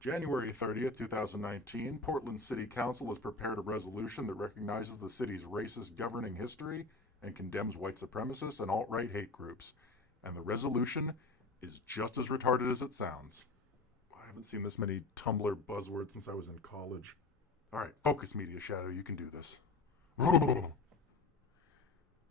January 30th, 2019, Portland City Council has prepared a resolution that recognizes the city's racist governing history and condemns white supremacists and alt-right hate groups. And the resolution is just as retarded as it sounds. I haven't seen this many Tumblr buzzwords since I was in college. All right, focus, Media Shadow, you can do this.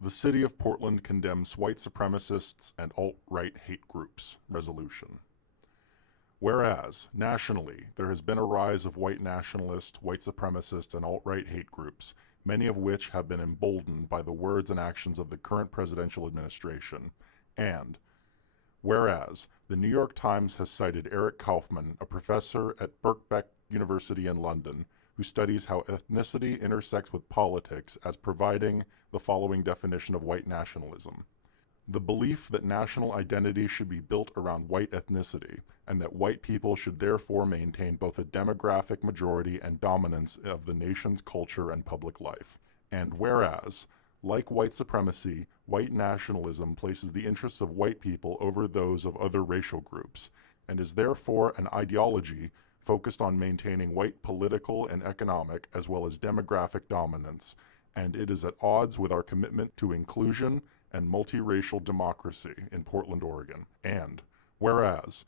The City of Portland condemns white supremacists and alt-right hate groups. Resolution. Whereas, nationally, there has been a rise of white nationalist, white supremacist, and alt-right hate groups, many of which have been emboldened by the words and actions of the current presidential administration. And, whereas, the New York Times has cited Eric Kaufman, a professor at Birkbeck University in London, who studies how ethnicity intersects with politics, as providing the following definition of white nationalism. The belief that national identity should be built around white ethnicity, and that white people should therefore maintain both a demographic majority and dominance of the nation's culture and public life. And whereas, like white supremacy, white nationalism places the interests of white people over those of other racial groups, and is therefore an ideology focused on maintaining white political and economic as well as demographic dominance, and it is at odds with our commitment to inclusion and multiracial democracy in Portland, Oregon. And whereas,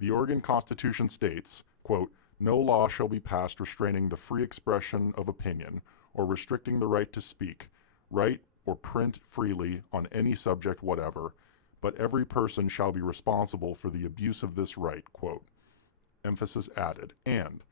the Oregon Constitution states, quote, "No law shall be passed restraining the free expression of opinion or restricting the right to speak, write, or print freely on any subject whatever, but every person shall be responsible for the abuse of this right," quote. Emphasis added. And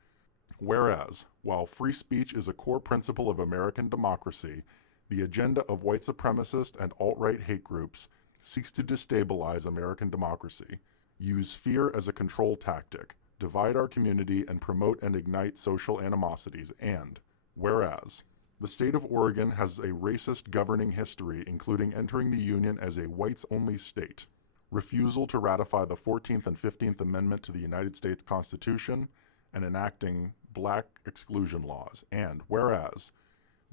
whereas, while free speech is a core principle of American democracy, the agenda of white supremacist and alt-right hate groups seeks to destabilize American democracy, use fear as a control tactic, divide our community, and promote and ignite social animosities. And whereas, the state of Oregon has a racist governing history, including entering the Union as a whites-only state, refusal to ratify the 14th and 15th Amendment to the United States Constitution, and enacting black exclusion laws. And whereas,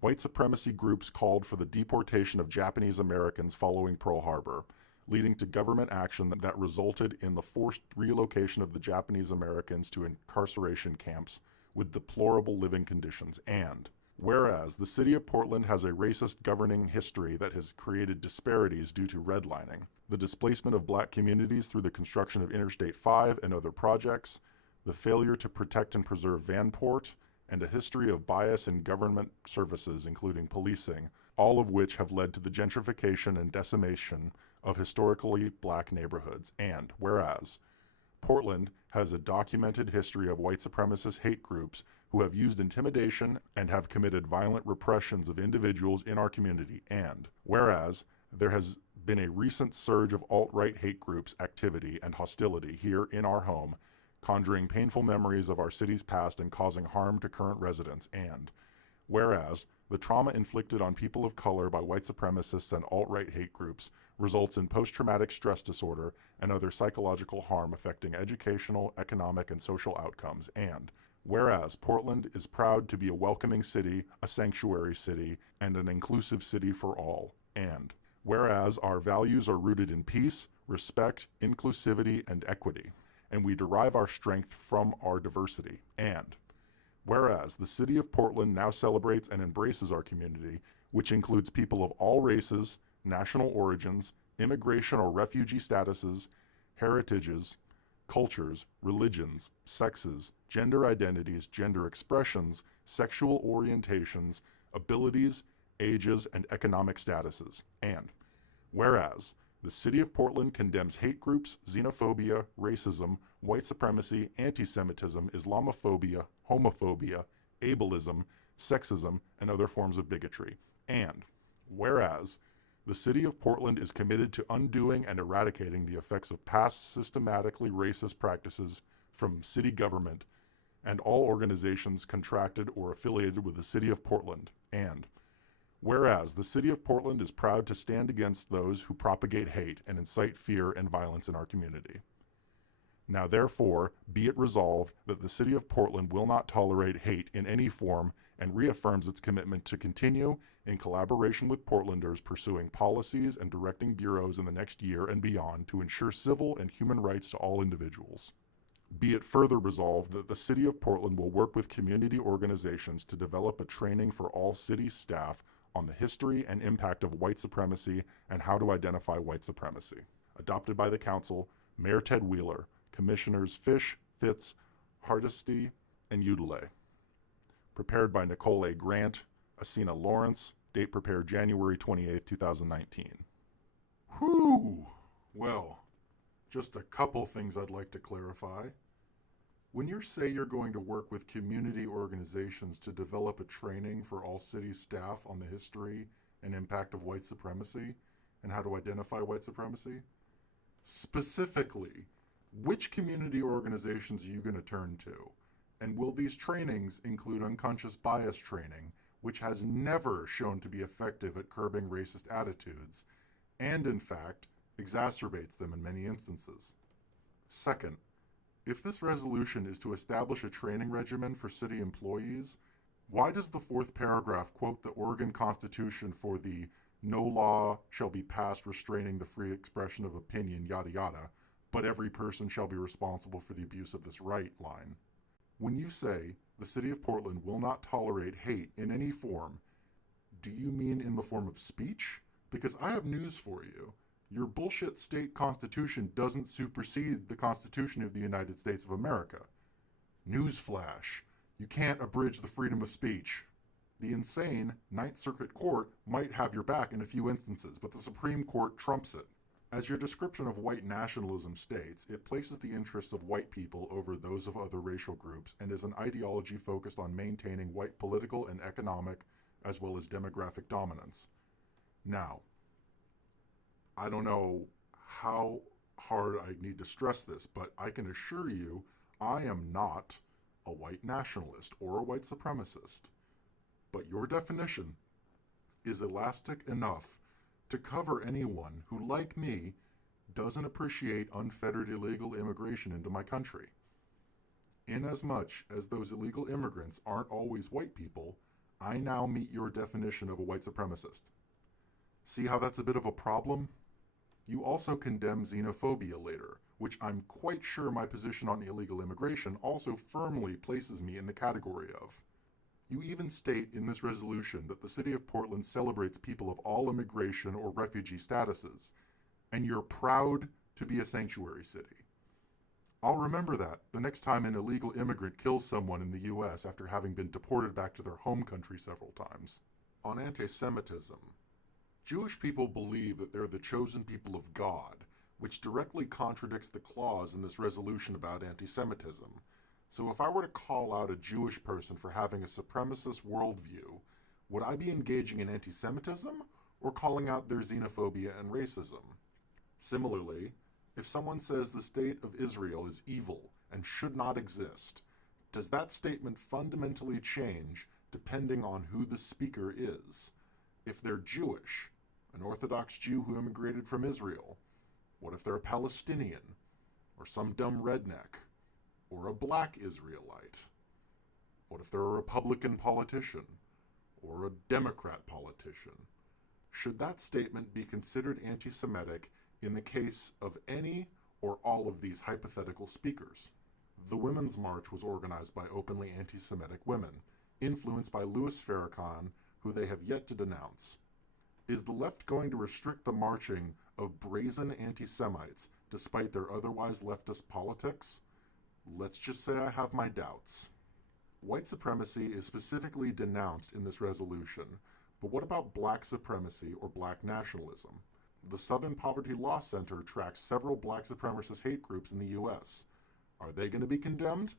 white supremacy groups called for the deportation of Japanese Americans following Pearl Harbor, leading to government action that resulted in the forced relocation of the Japanese Americans to incarceration camps with deplorable living conditions. And whereas, the city of Portland has a racist governing history that has created disparities due to redlining, the displacement of black communities through the construction of Interstate 5 and other projects, the failure to protect and preserve Vanport, and a history of bias in government services, including policing, all of which have led to the gentrification and decimation of historically black neighborhoods. And whereas, Portland has a documented history of white supremacist hate groups who have used intimidation and have committed violent repressions of individuals in our community. And whereas, there has been a recent surge of alt-right hate groups activity and hostility here in our home, conjuring painful memories of our city's past and causing harm to current residents. And whereas, the trauma inflicted on people of color by white supremacists and alt-right hate groups results in post-traumatic stress disorder and other psychological harm affecting educational, economic, and social outcomes. And whereas, Portland is proud to be a welcoming city, a sanctuary city, and an inclusive city for all. And whereas, our values are rooted in peace, respect, inclusivity, and equity, and we derive our strength from our diversity. And whereas, the city of Portland now celebrates and embraces our community, which includes people of all races, national origins, immigration or refugee statuses, heritages, cultures, religions, sexes, gender identities, gender expressions, sexual orientations, abilities, ages, and economic statuses. And whereas, the city of Portland condemns hate groups, xenophobia, racism, white supremacy, anti-Semitism, Islamophobia, homophobia, ableism, sexism, and other forms of bigotry. And whereas, the city of Portland is committed to undoing and eradicating the effects of past systematically racist practices from city government and all organizations contracted or affiliated with the city of Portland. And whereas, the city of Portland is proud to stand against those who propagate hate and incite fear and violence in our community. Now therefore, be it resolved that the city of Portland will not tolerate hate in any form and reaffirms its commitment to continue, in collaboration with Portlanders, pursuing policies and directing bureaus in the next year and beyond to ensure civil and human rights to all individuals. Be it further resolved that the City of Portland will work with community organizations to develop a training for all city staff on the history and impact of white supremacy and how to identify white supremacy. Adopted by the Council, Mayor Ted Wheeler, Commissioners Fish, Fitz, Hardesty, and Udele. Prepared by Nicole A. Grant, Asina Lawrence, date prepared January 28, 2019. Whew! Well, just a couple things I'd like to clarify. When you say you're going to work with community organizations to develop a training for all city staff on the history and impact of white supremacy and how to identify white supremacy, specifically, which community organizations are you going to turn to? And will these trainings include unconscious bias training, which has never shown to be effective at curbing racist attitudes, and in fact, exacerbates them in many instances? Second, if this resolution is to establish a training regimen for city employees, why does the fourth paragraph quote the Oregon Constitution for the "no law shall be passed restraining the free expression of opinion, yada yada, but every person shall be responsible for the abuse of this right" line? When you say the City of Portland will not tolerate hate in any form, do you mean in the form of speech? Because I have news for you. Your bullshit state constitution doesn't supersede the Constitution of the United States of America. Newsflash, you can't abridge the freedom of speech. The insane Ninth Circuit Court might have your back in a few instances, but the Supreme Court trumps it. As your description of white nationalism states, it places the interests of white people over those of other racial groups and is an ideology focused on maintaining white political and economic as well as demographic dominance. Now, I don't know how hard I need to stress this, but I can assure you I am not a white nationalist or a white supremacist. But your definition is elastic enough to cover anyone who, like me, doesn't appreciate unfettered illegal immigration into my country. Inasmuch as those illegal immigrants aren't always white people, I now meet your definition of a white supremacist. See how that's a bit of a problem? You also condemn xenophobia later, which I'm quite sure my position on illegal immigration also firmly places me in the category of. You even state in this resolution that the City of Portland celebrates people of all immigration or refugee statuses, and you're proud to be a sanctuary city. I'll remember that the next time an illegal immigrant kills someone in the U.S. after having been deported back to their home country several times. On anti-Semitism, Jewish people believe that they're the chosen people of God, which directly contradicts the clause in this resolution about anti-Semitism. So if I were to call out a Jewish person for having a supremacist worldview, would I be engaging in anti-Semitism or calling out their xenophobia and racism? Similarly, if someone says the state of Israel is evil and should not exist, does that statement fundamentally change depending on who the speaker is? If they're Jewish, an Orthodox Jew who immigrated from Israel, what if they're a Palestinian, or some dumb redneck, or a black Israelite? What if they're a Republican politician, or a Democrat politician? Should that statement be considered anti-Semitic in the case of any or all of these hypothetical speakers? The Women's March was organized by openly anti-Semitic women, influenced by Louis Farrakhan, who they have yet to denounce. Is the left going to restrict the marching of brazen anti-Semites despite their otherwise leftist politics? Let's just say I have my doubts. White supremacy is specifically denounced in this resolution, but what about black supremacy or black nationalism? The Southern Poverty Law Center tracks several black supremacist hate groups in the U.S. Are they going to be condemned?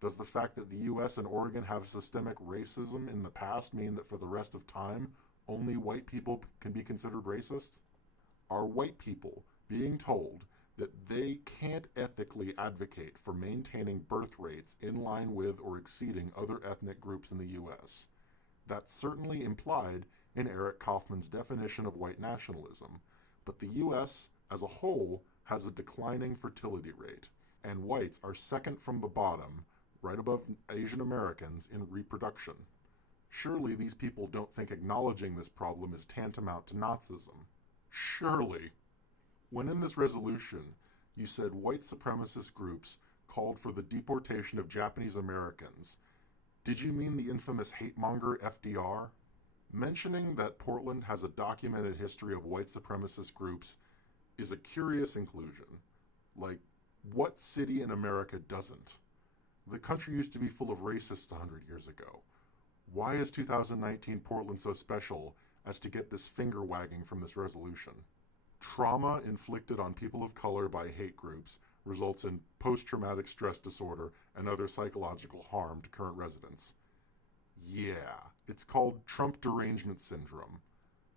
Does the fact that the U.S. and Oregon have systemic racism in the past mean that for the rest of time, only white people can be considered racists? Are white people being told that they can't ethically advocate for maintaining birth rates in line with or exceeding other ethnic groups in the U.S.? That's certainly implied in Eric Kaufman's definition of white nationalism, but the U.S. as a whole has a declining fertility rate, and whites are second from the bottom, right above Asian Americans, in reproduction. Surely these people don't think acknowledging this problem is tantamount to Nazism. Surely. When in this resolution you said white supremacist groups called for the deportation of Japanese Americans, did you mean the infamous hate-monger FDR? Mentioning that Portland has a documented history of white supremacist groups is a curious inclusion. Like, what city in America doesn't? The country used to be full of racists 100 years ago. Why is 2019 Portland so special as to get this finger wagging from this resolution? Trauma inflicted on people of color by hate groups results in post-traumatic stress disorder and other psychological harm to current residents. Yeah, it's called Trump derangement syndrome.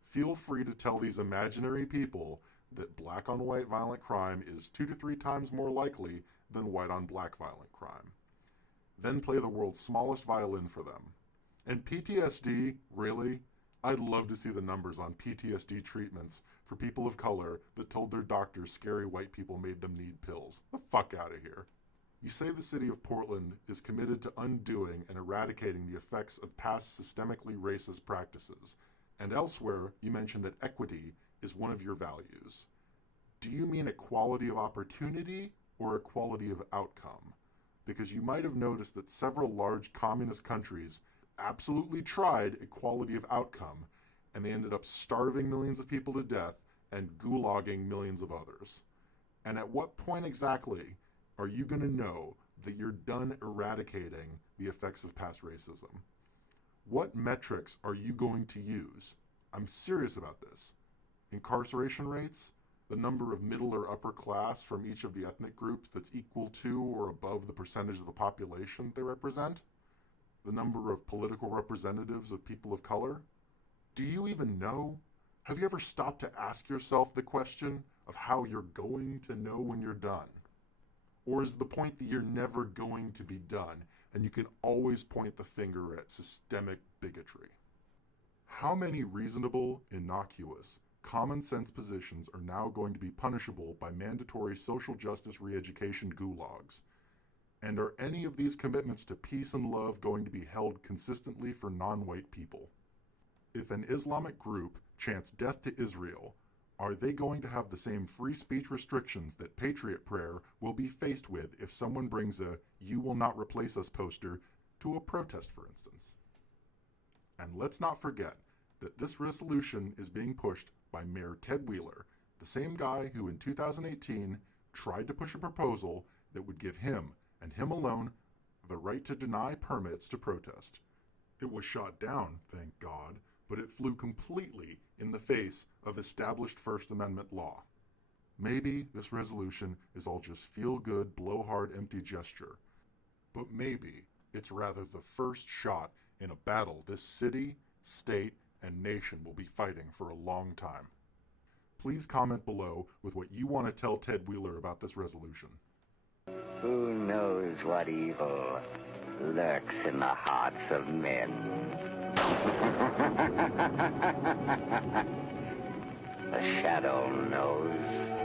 Feel free to tell these imaginary people that black-on-white violent crime is 2 to 3 times more likely than white-on-black violent crime. Then play the world's smallest violin for them. And PTSD, really? I'd love to see the numbers on PTSD treatments for people of color that told their doctors scary white people made them need pills. The fuck out of here. You say the city of Portland is committed to undoing and eradicating the effects of past systemically racist practices, and elsewhere you mention that equity is one of your values. Do you mean equality of opportunity or equality of outcome? Because you might have noticed that several large communist countries absolutely tried equality of outcome, and they ended up starving millions of people to death and gulagging millions of others. And at what point exactly are you going to know that you're done eradicating the effects of past racism? What metrics are you going to use? I'm serious about this. Incarceration rates? The number of middle or upper class from each of the ethnic groups that's equal to or above the percentage of the population they represent? The number of political representatives of people of color? Do you even know? Have you ever stopped to ask yourself the question of how you're going to know when you're done? Or is the point that you're never going to be done and you can always point the finger at systemic bigotry? How many reasonable, innocuous, common sense positions are now going to be punishable by mandatory social justice re-education gulags? And are any of these commitments to peace and love going to be held consistently for non-white people? If an Islamic group chants death to Israel, are they going to have the same free speech restrictions that Patriot Prayer will be faced with if someone brings a "You will not replace us" poster to a protest, for instance? And let's not forget that this resolution is being pushed by Mayor Ted Wheeler, the same guy who in 2018 tried to push a proposal that would give him, and him alone, the right to deny permits to protest. It was shot down, thank God, but it flew completely in the face of established First Amendment law. Maybe this resolution is all just feel-good, blowhard, empty gesture, but maybe it's rather the first shot in a battle this city, state, and nation will be fighting for a long time. Please comment below with what you want to tell Ted Wheeler about this resolution. Who knows what evil lurks in the hearts of men? The shadow knows.